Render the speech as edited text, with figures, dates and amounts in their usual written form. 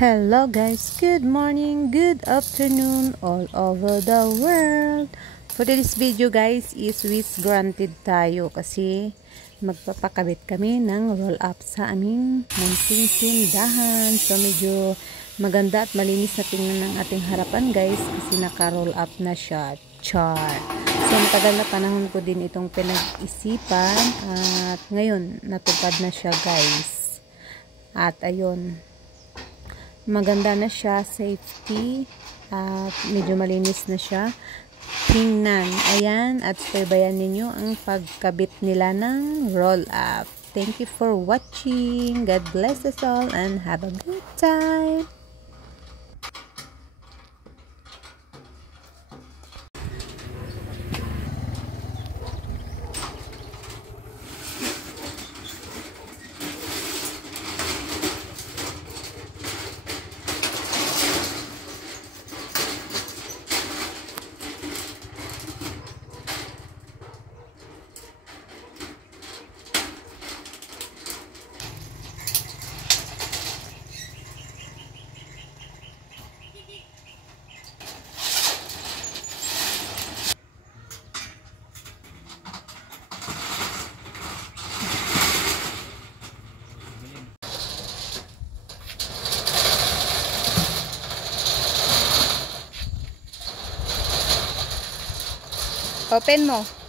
Hello guys, good morning, good afternoon all over the world. For this video guys is wish granted tayo kasi magpapakabit kami ng roll up sa aming munting tindahan. So medyo maganda at malinis na tingnan ng ating harapan guys kasi naka roll up na siya. Char. So matagal na panahon ko din itong pinag-isipan at ngayon natupad na siya guys. At ayun, maganda na siya, safety, at medyo malinis na siya tingnan. Ayan, at subaybayan ninyo ang pagkabit nila ng roll up. Thank you for watching. God bless us all and have a good time. Open mo.